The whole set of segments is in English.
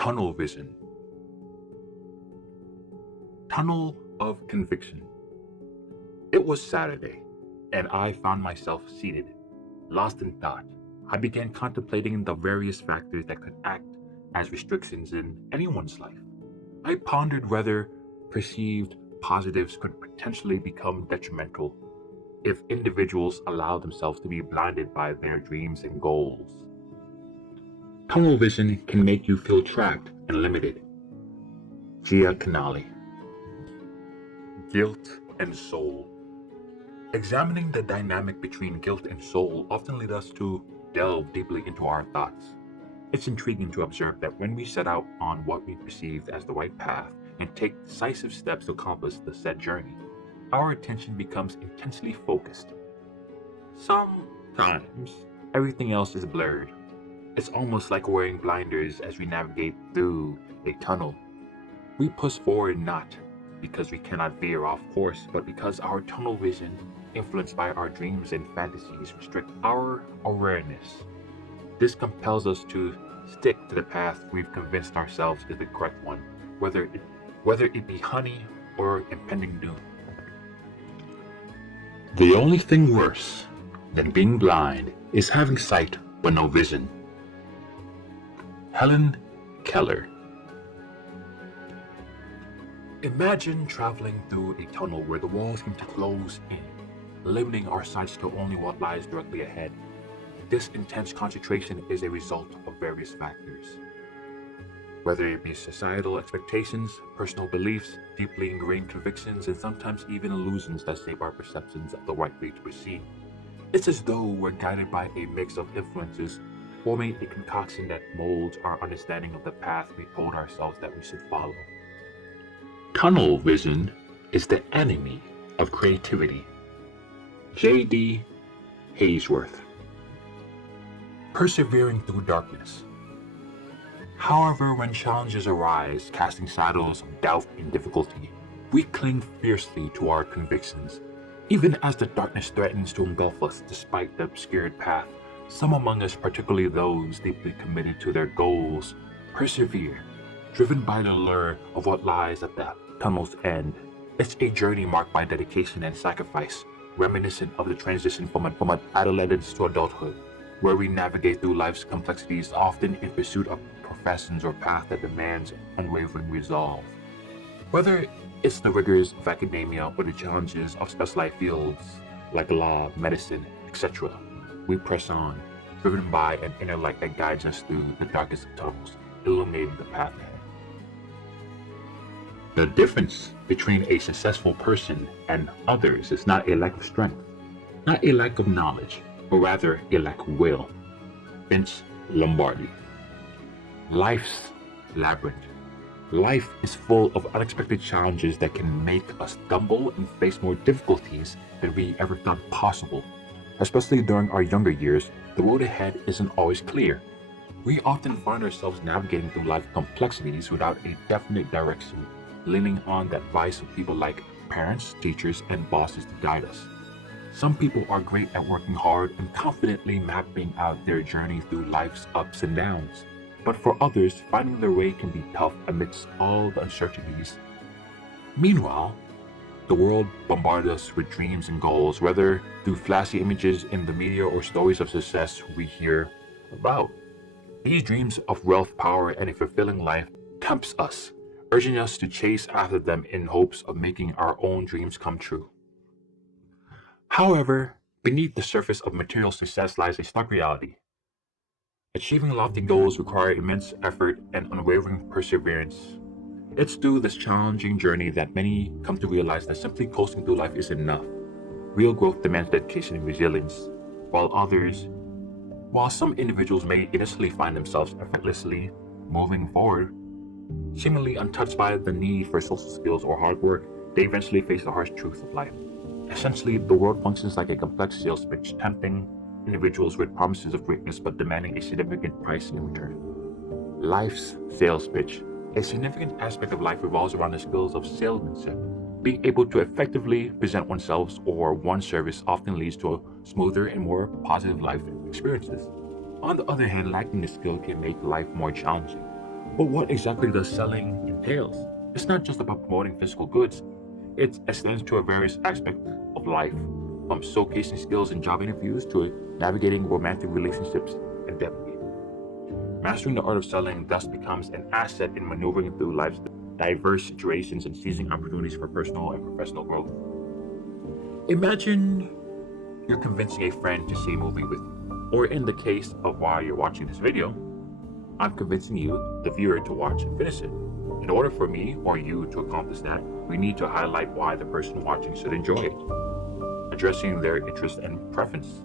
Tunnel vision. Tunnel of conviction. It was Saturday, and I found myself seated, lost in thought. I began contemplating the various factors that could act as restrictions in anyone's life. I pondered whether perceived positives could potentially become detrimental if individuals allow themselves to be blinded by their dreams and goals. Tunnel vision can make you feel trapped and limited. Gia Canali. Guilt and soul. Examining the dynamic between guilt and soul often leads us to delve deeply into our thoughts. It's intriguing to observe that when we set out on what we perceive as the right path and take decisive steps to accomplish the said journey, our attention becomes intensely focused. Sometimes, everything else is blurred. It's almost like wearing blinders as we navigate through a tunnel. We push forward not because we cannot veer off course, but because our tunnel vision, influenced by our dreams and fantasies, restrict our awareness. This compels us to stick to the path we've convinced ourselves is the correct one, whether it be honey or impending doom. The only thing worse than being blind is having sight but no vision. Helen Keller. Imagine traveling through a tunnel where the walls seem to close in, limiting our sights to only what lies directly ahead. This intense concentration is a result of various factors, whether it be societal expectations, personal beliefs, deeply ingrained convictions, and sometimes even illusions that shape our perceptions of the right way to proceed. It's as though we're guided by a mix of influences, forming a concoction that molds our understanding of the path we told ourselves that we should follow. Tunnel vision is the enemy of creativity. J.D. Hayesworth. Persevering through darkness. However, when challenges arise, casting shadows of doubt and difficulty, we cling fiercely to our convictions. Even as the darkness threatens to engulf us despite the obscured path, some among us, particularly those deeply committed to their goals, persevere, driven by the lure of what lies at the tunnel's end. It's a journey marked by dedication and sacrifice, reminiscent of the transition from adolescence to adulthood, where we navigate through life's complexities, often in pursuit of professions or path that demands unwavering resolve. Whether it's the rigors of academia or the challenges of specialized fields like law, medicine, etc., we press on, driven by an inner light that guides us through the darkest of tunnels, illuminating the path ahead. The difference between a successful person and others is not a lack of strength, not a lack of knowledge, but rather a lack of will. Vince Lombardi. Life's labyrinth. Life is full of unexpected challenges that can make us stumble and face more difficulties than we ever thought possible. Especially during our younger years, the road ahead isn't always clear. We often find ourselves navigating through life's complexities without a definite direction, leaning on the advice of people like parents, teachers, and bosses to guide us. Some people are great at working hard and confidently mapping out their journey through life's ups and downs. But for others, finding their way can be tough amidst all the uncertainties. Meanwhile, the world bombards us with dreams and goals, whether through flashy images in the media or stories of success we hear about. These dreams of wealth, power, and a fulfilling life tempts us, urging us to chase after them in hopes of making our own dreams come true. However, beneath the surface of material success lies a stark reality. Achieving lofty goals require immense effort and unwavering perseverance. It's through this challenging journey that many come to realize that simply coasting through life isn't enough. Real growth demands dedication and resilience, while some individuals may initially find themselves effortlessly moving forward, seemingly untouched by the need for social skills or hard work, they eventually face the harsh truth of life. Essentially, the world functions like a complex sales pitch, tempting individuals with promises of greatness but demanding a significant price in return. Life's sales pitch. A significant aspect of life revolves around the skills of salesmanship. Being able to effectively present oneself or one's service often leads to a smoother and more positive life experiences. On the other hand, lacking this skill can make life more challenging. But what exactly does selling entails? It's not just about promoting physical goods. It extends to a various aspects of life, from showcasing skills in job interviews to navigating romantic relationships adeptly. Mastering the art of selling thus becomes an asset in maneuvering through life's diverse situations and seizing opportunities for personal and professional growth. Imagine you're convincing a friend to see a movie with you, or in the case of while you're watching this video, I'm convincing you, the viewer, to watch and finish it. In order for me or you to accomplish that, we need to highlight why the person watching should enjoy it, addressing their interest and preference.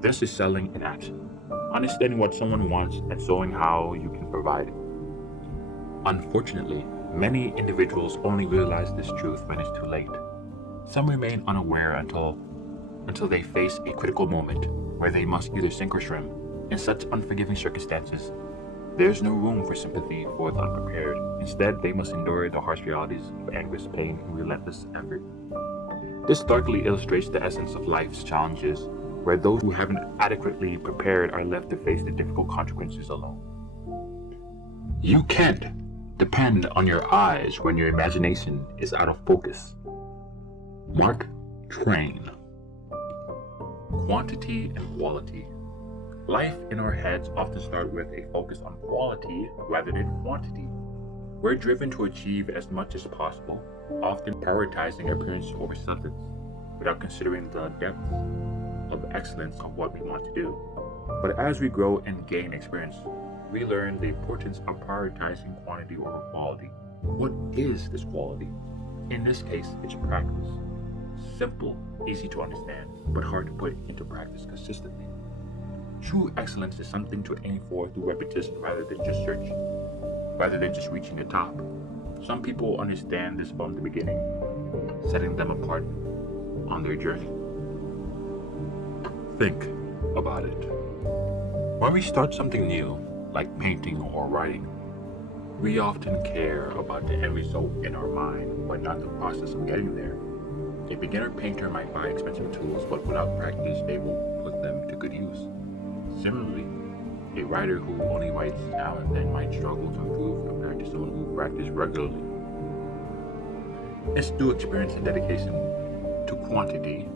This is selling in action, understanding what someone wants and showing how you can provide it. Unfortunately, many individuals only realize this truth when it's too late. Some remain unaware until they face a critical moment where they must either sink or swim. In such unforgiving circumstances, there's no room for sympathy for the unprepared. Instead, they must endure the harsh realities of anguish, pain, and relentless effort. This starkly illustrates the essence of life's challenges, where those who haven't adequately prepared are left to face the difficult consequences alone. You can't depend on your eyes when your imagination is out of focus. Mark Twain. Quantity and quality. Life in our heads often starts with a focus on quality rather than quantity. We're driven to achieve as much as possible, often prioritizing appearance over substance, without considering the depth of excellence of what we want to do. But as we grow and gain experience, we learn the importance of prioritizing quantity over quality. What is this quality? In this case, it's practice. Simple, easy to understand, but hard to put into practice consistently. True excellence is something to aim for through repetition rather than just reaching the top. Some people understand this from the beginning, setting them apart on their journey. Think about it. When we start something new, like painting or writing, we often care about the end result in our mind, but not the process of getting there. A beginner painter might buy expensive tools, but without practice, they won't put them to good use. Similarly, a writer who only writes now and then might struggle to improve compared to someone who practices regularly. It's through experience and dedication to quantity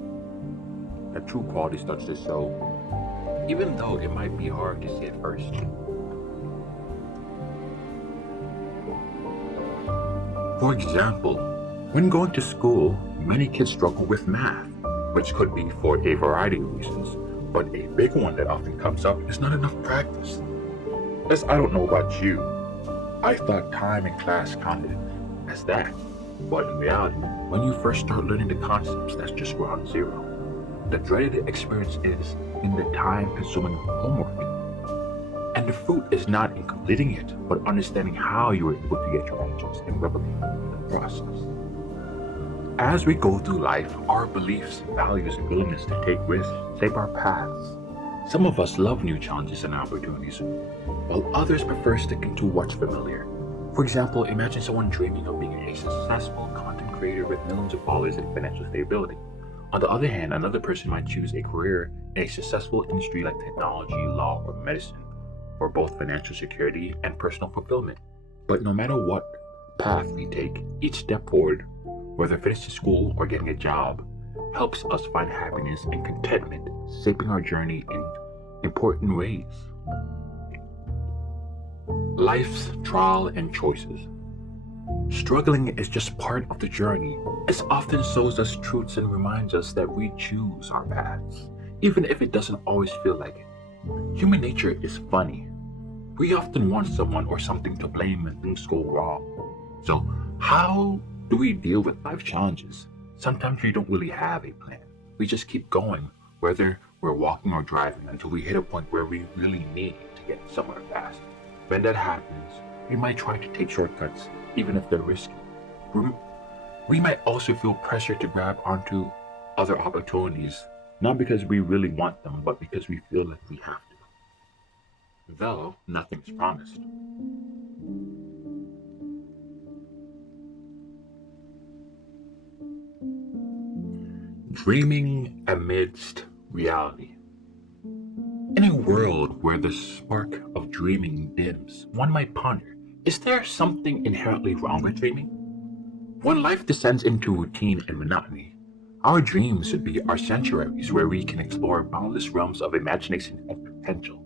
that true quality starts to show, even though it might be hard to see at first. For example, when going to school, many kids struggle with math, which could be for a variety of reasons, but a big one that often comes up is not enough practice. As I don't know about you, I thought time in class counted as that, but in reality, when you first start learning the concepts, that's just ground zero. The dreaded experience is in the time-consuming homework. And the fruit is not in completing it, but understanding how you were able to get your answers and replicate the process. As we go through life, our beliefs, values, and willingness to take risks shape our paths. Some of us love new challenges and opportunities, while others prefer sticking to what's familiar. For example, imagine someone dreaming of being a successful content creator with millions of followers and financial stability. On the other hand, another person might choose a career in a successful industry like technology, law, or medicine for both financial security and personal fulfillment. But no matter what path we take, each step forward, whether finishing school or getting a job, helps us find happiness and contentment, shaping our journey in important ways. Life's trial and choices. Struggling is just part of the journey. It often shows us truths and reminds us that we choose our paths, even if it doesn't always feel like it. Human nature is funny. We often want someone or something to blame when things go wrong. So, how do we deal with life challenges? Sometimes we don't really have a plan. We just keep going, whether we're walking or driving, until we hit a point where we really need to get somewhere fast. When that happens, we might try to take shortcuts, even if they're risky. We might also feel pressure to grab onto other opportunities, not because we really want them, but because we feel like we have to. Though nothing's promised. Dreaming amidst reality. In a world where the spark of dreaming dims, one might ponder, Is there something inherently wrong with dreaming? When life descends into routine and monotony, our dreams should be our sanctuaries where we can explore boundless realms of imagination and potential.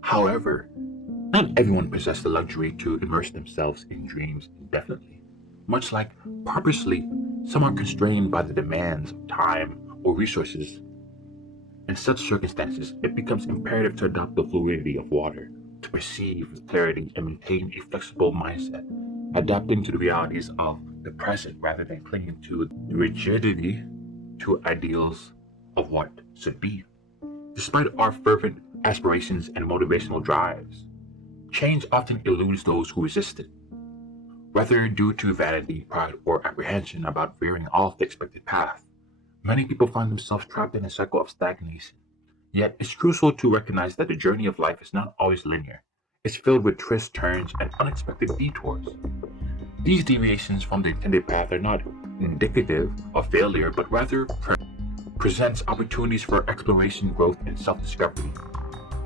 However, not everyone possesses the luxury to immerse themselves in dreams indefinitely. Much like purposely, some are constrained by the demands of time or resources. In such circumstances, it becomes imperative to adopt the fluidity of water, to perceive with clarity and maintain a flexible mindset, adapting to the realities of the present rather than clinging to the rigidity to ideals of what should be. Despite our fervent aspirations and motivational drives, change often eludes those who resist it. Whether due to vanity, pride, or apprehension about veering off the expected path, many people find themselves trapped in a cycle of stagnation. Yet, it's crucial to recognize that the journey of life is not always linear. It's filled with twists, turns, and unexpected detours. These deviations from the intended path are not indicative of failure, but rather presents opportunities for exploration, growth, and self-discovery.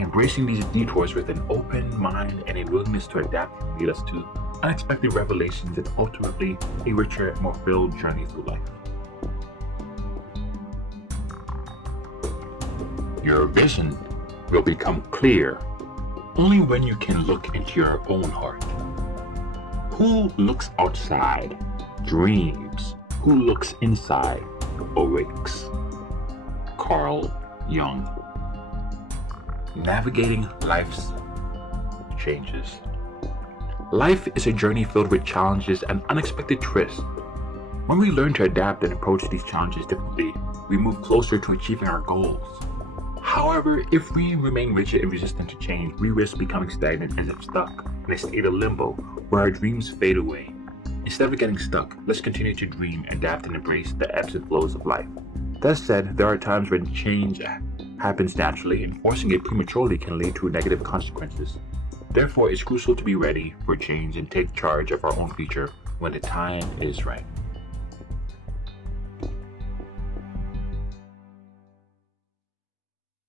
Embracing these detours with an open mind and a willingness to adapt can lead us to unexpected revelations and ultimately a richer, more filled journey through life. Your vision will become clear only when you can look into your own heart. Who looks outside dreams. Who looks inside awakes. Carl Jung. Navigating life's changes. Life is a journey filled with challenges and unexpected twists. When we learn to adapt and approach these challenges differently, we move closer to achieving our goals. However, if we remain rigid and resistant to change, we risk becoming stagnant and stuck in a state of limbo where our dreams fade away. Instead of getting stuck, let's continue to dream, adapt, and embrace the ebbs and flows of life. That said, there are times when change happens naturally, and forcing it prematurely can lead to negative consequences. Therefore, it's crucial to be ready for change and take charge of our own future when the time is right.